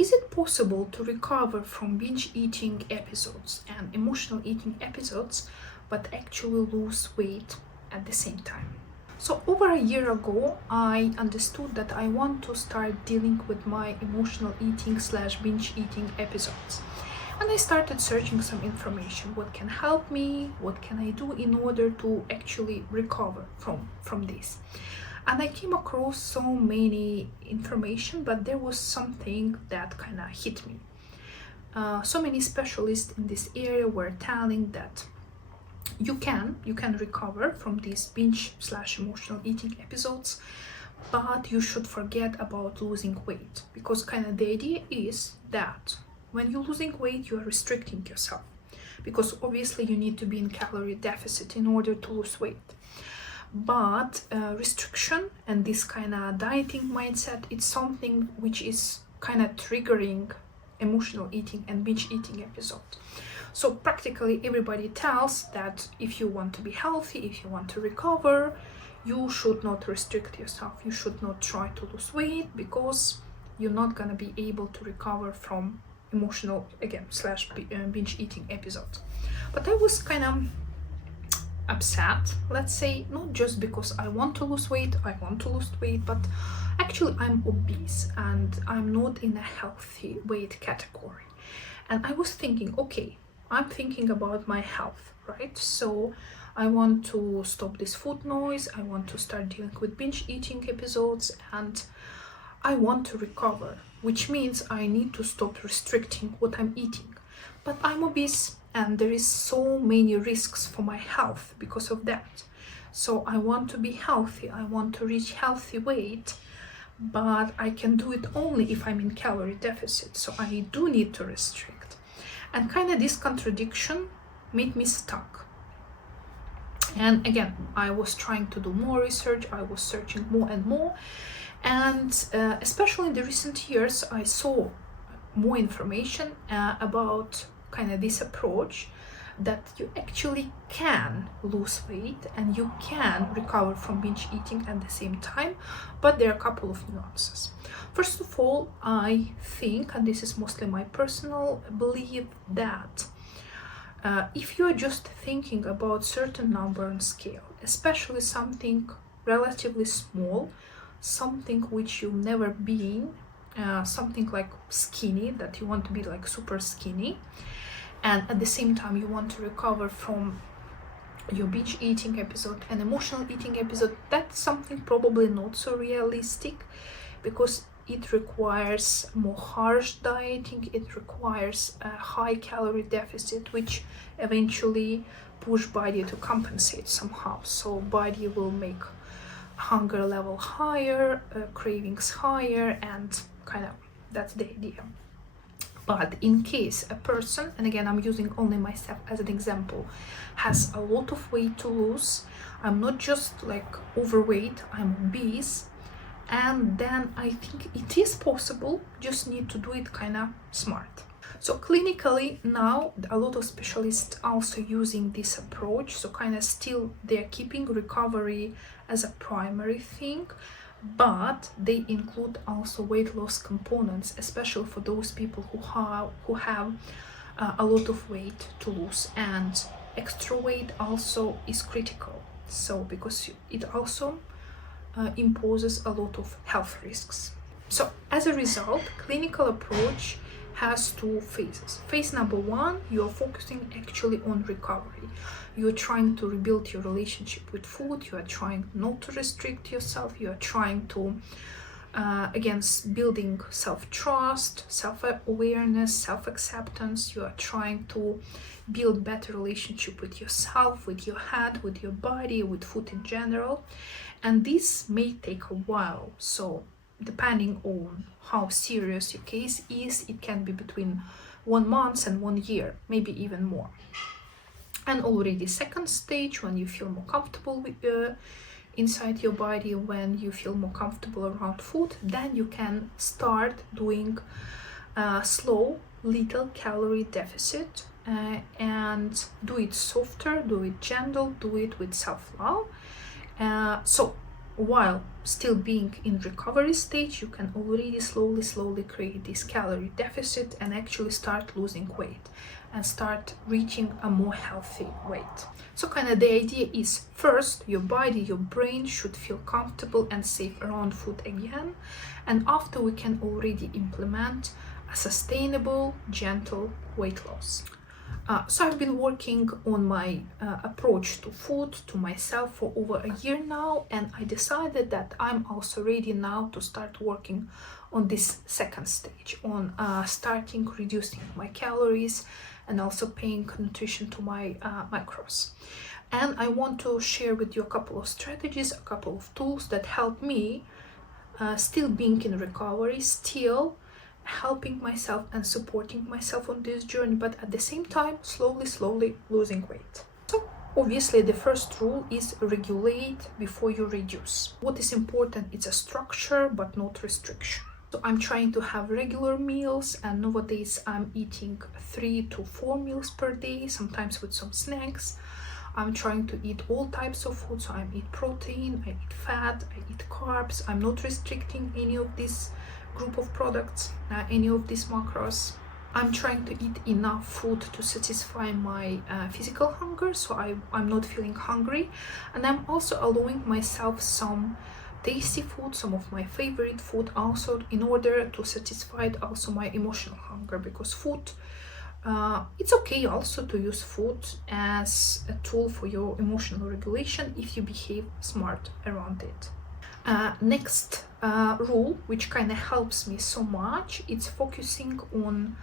is it possible to recover from binge eating episodes and emotional eating episodes, but actually lose weight at the same time? So over a year ago, I understood that I want to start dealing with my emotional eating / binge eating episodes. And I started searching some information. What can help me? What can I do in order to actually recover from this? And I came across so many information, but there was something that kind of hit me. So many specialists in this area were telling that you can recover from these binge / emotional eating episodes, but you should forget about losing weight, because kind of the idea is that when you're losing weight, you are restricting yourself, because obviously you need to be in calorie deficit in order to lose weight. But restriction and this kind of dieting mindset, it's something which is kind of triggering emotional eating and binge eating episodes. So practically everybody tells that if you want to be healthy, if you want to recover, you should not restrict yourself. You should not try to lose weight, because you're not gonna be able to recover from emotional again / binge eating episodes. But I was kind of upset, let's say, not just because I want to lose weight, but actually I'm obese and I'm not in a healthy weight category. And I was thinking, okay, I'm thinking about my health, right? So I want to stop this food noise, I want to start dealing with binge eating episodes, and I want to recover, which means I need to stop restricting what I'm eating. But I'm obese and there is so many risks for my health because of that. So I want to be healthy, I want to reach healthy weight, but I can do it only if I'm in calorie deficit. So I do need to restrict. And kind of this contradiction made me stuck. And again, I was trying to do more research, I was searching more and more. And especially in the recent years, I saw more information about kind of this approach, that you actually can lose weight and you can recover from binge eating at the same time, but there are a couple of nuances. First of all, I think, and this is mostly my personal belief, that if you are just thinking about certain number on scale, especially something relatively small, something which you've never been, something like skinny, that you want to be like super skinny, and at the same time you want to recover from your binge eating episode and emotional eating episode, that's something probably not so realistic, because it requires more harsh dieting, it requires a high calorie deficit, which eventually push body to compensate somehow. So body will make hunger level higher, cravings higher, and kind of that's the idea. But in case a person, and again I'm using only myself as an example, has a lot of weight to lose, I'm not just like overweight, I'm obese, and then I think it is possible, just need to do it kind of smart. So clinically now a lot of specialists also using this approach, so kind of still they're keeping recovery as a primary thing, but they include also weight loss components, especially for those people who have a lot of weight to lose. And extra weight also is critical, so because it also imposes a lot of health risks. So as a result, clinical approach has two phases. Phase number one, you are focusing actually on recovery. You are trying to rebuild your relationship with food, you are trying not to restrict yourself, you are trying to again building self-trust, self-awareness, self-acceptance, you are trying to build better relationship with yourself, with your head, with your body, with food in general. And this may take a while, so depending on how serious your case is, it can be between 1 month and 1 year, maybe even more. And already second stage, when you feel more comfortable with inside your body, when you feel more comfortable around food, then you can start doing slow little calorie deficit, and do it softer, do it gentle, do it with self-love. So while still being in recovery stage, you can already slowly create this calorie deficit and actually start losing weight and start reaching a more healthy weight. So kind of the idea is, first, your body, your brain should feel comfortable and safe around food again, and after we can already implement a sustainable, gentle weight loss. So I've been working on my approach to food, to myself, for over a year now, and I decided that I'm also ready now to start working on this second stage, on starting reducing my calories and also paying nutrition to my macros. And I want to share with you a couple of strategies, a couple of tools that help me still being in recovery, still helping myself and supporting myself on this journey, but at the same time slowly losing weight. So obviously the first rule is regulate before you reduce. What is important is a structure but not restriction. So I'm trying to have regular meals, and nowadays I'm eating 3 to 4 meals per day, sometimes with some snacks. I'm trying to eat all types of food, so I eat protein, I eat fat, I eat carbs. I'm not restricting any of these group of products, any of these macros. I'm trying to eat enough food to satisfy my physical hunger, so I'm not feeling hungry, and I'm also allowing myself some tasty food, some of my favorite food, also in order to satisfy also my emotional hunger, because food, it's okay also to use food as a tool for your emotional regulation if you behave smart around it. Next rule, which kind of helps me so much, it's focusing on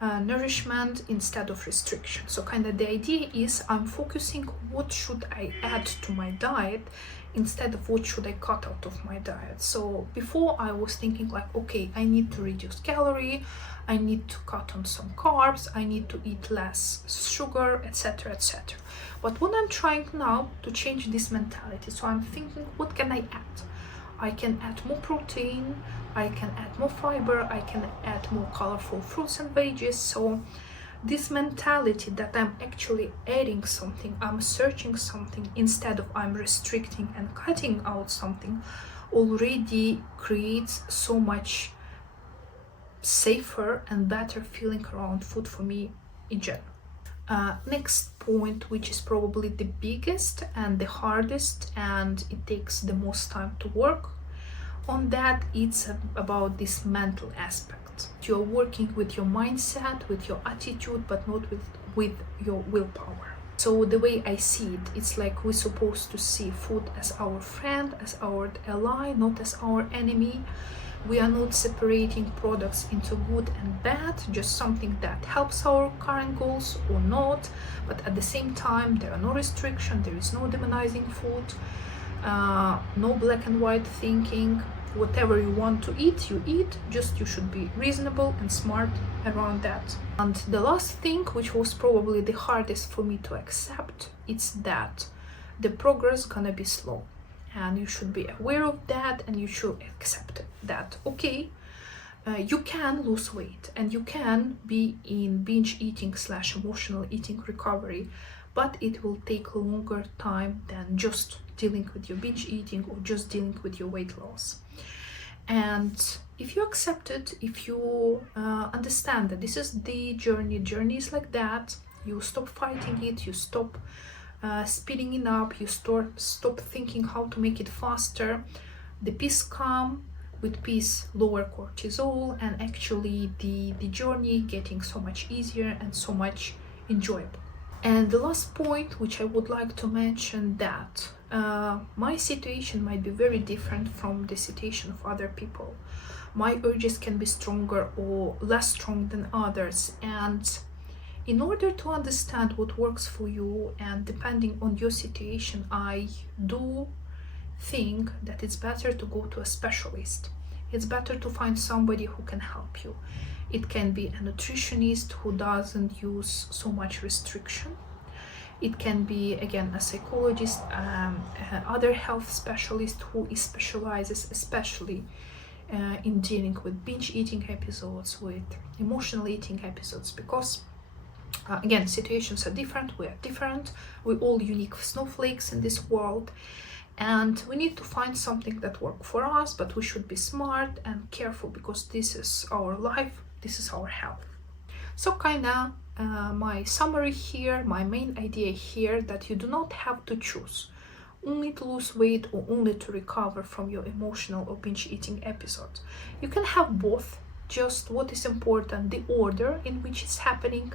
nourishment instead of restriction. So kind of the idea is I'm focusing what should I add to my diet instead of what should I cut out of my diet. So before I was thinking like, okay, I need to reduce calorie, I need to cut on some carbs, I need to eat less sugar, etc, etc. But what I'm trying now to change this mentality, so I'm thinking, what can I add? I can add more protein, I can add more fiber, I can add more colorful fruits and veggies. So this mentality that I'm actually adding something, I'm searching something instead of I'm restricting and cutting out something, already creates so much safer and better feeling around food for me in general. Next point, which is probably the biggest and the hardest, and it takes the most time to work on that, it's about this mental aspect. You're working with your mindset, with your attitude, but not with your willpower. So the way I see it, it's like we're supposed to see food as our friend, as our ally, not as our enemy. We are not separating products into good and bad, just something that helps our current goals or not. But at the same time, there are no restrictions, there is no demonizing food, no black and white thinking. Whatever you want to eat, you eat, just you should be reasonable and smart around that. And the last thing, which was probably the hardest for me to accept, it's that the progress gonna be slow. And you should be aware of that, and you should accept that, okay, you can lose weight and you can be in binge eating / emotional eating recovery, but it will take longer time than just dealing with your binge eating or just dealing with your weight loss. And if you accept it, if you understand that this is the journey is like that, you stop fighting it, you stop speeding it up, you stop thinking how to make it faster, the peace come, with peace lower cortisol, and actually the journey getting so much easier and so much enjoyable. And the last point which I would like to mention, that my situation might be very different from the situation of other people. My urges can be stronger or less strong than others, and in order to understand what works for you and depending on your situation, I do think that it's better to go to a specialist. It's better to find somebody who can help you. It can be a nutritionist who doesn't use so much restriction. It can be, again, a psychologist, other health specialist who specializes especially in dealing with binge eating episodes, with emotional eating episodes, because again, situations are different, we are different, we're all unique snowflakes in this world, And we need to find something that works for us, but we should be smart and careful because this is our life, this is our health. So kinda my summary here, my main idea here, that you do not have to choose only to lose weight or only to recover from your emotional or binge eating episodes. You can have both, just what is important, the order in which it's happening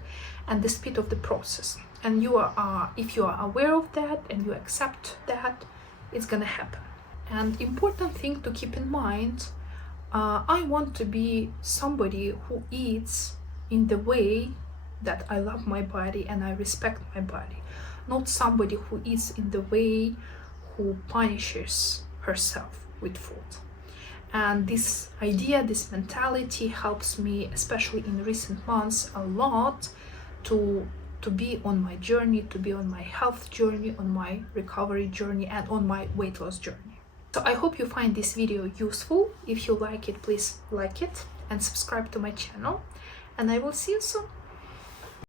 and the speed of the process. And you are, if you are aware of that and you accept that, it's gonna happen. And important thing to keep in mind, I want to be somebody who eats in the way that I love my body and I respect my body, not somebody who eats in the way who punishes herself with food. And this idea, this mentality helps me, especially in recent months, a lot to be on my journey, to be on my health journey, on my recovery journey, and on my weight loss journey. So I hope you find this video useful. If you like it, please like it and subscribe to my channel, and I will see you soon.